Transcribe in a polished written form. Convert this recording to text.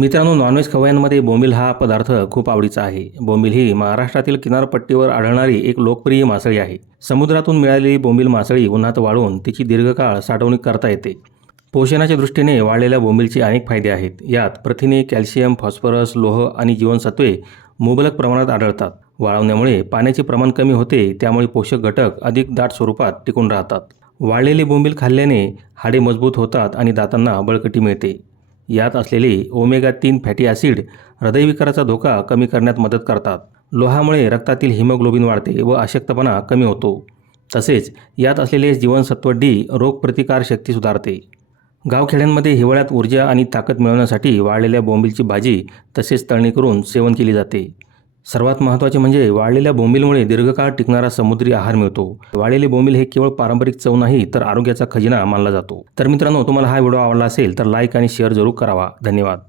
मित्रांनो, नॉनव्हेज खवय्यांमध्ये बोंबील हा पदार्थ खूप आवडीचा आहे. बोंबील ही महाराष्ट्रातील किनारपट्टीवर आढळणारी एक लोकप्रिय मासळी आहे. समुद्रातून मिळालेली बोंबील मासळी उन्हात वाळवून तिची दीर्घकाळ साठवणूक करता येते. पोषणाच्या दृष्टीने वाळलेल्या बोंबीलचे अनेक फायदे आहेत. यात प्रथिने, कॅल्शियम, फॉस्फरस, लोह आणि जीवनसत्वे मुबलक प्रमाणात आढळतात. वाळवण्यामुळे पाण्याचे प्रमाण कमी होते, त्यामुळे पोषक घटक अधिक दाट स्वरूपात टिकून राहतात. वाळलेले बोंबील खाल्ल्याने हाडे मजबूत होतात आणि दातांना बळकटी मिळते. यात असलेले ओमेगा 3 फॅटी ॲसिड हृदयविकाराचा धोका कमी करण्यात मदत करतात. लोहामुळे रक्तातील हिमोग्लोबिन वाढते व अशक्तपणा कमी होतो. तसेच यात असलेले जीवनसत्व डी रोगप्रतिकारशक्ती सुधारते. गावखेड्यांमध्ये हिवाळ्यात ऊर्जा आणि ताकद मिळवण्यासाठी वाळलेल्या बोंबीलची भाजी तसेच तळणी करून सेवन केली जाते. सर्वात महत्त्वाचे म्हणजे वाळलेल्या बोंबीलमुळे दीर्घकाळ टिकणारा समुद्री आहार मिळतो. वाळलेले बोंबील हे केवळ पारंपरिक चव नाही तर आरोग्याचा खजिना मानला जातो. तर मित्रांनो, तुम्हाला हा व्हिडिओ आवडला असेल तर लाईक आणि शेअर जरूर करावा. धन्यवाद.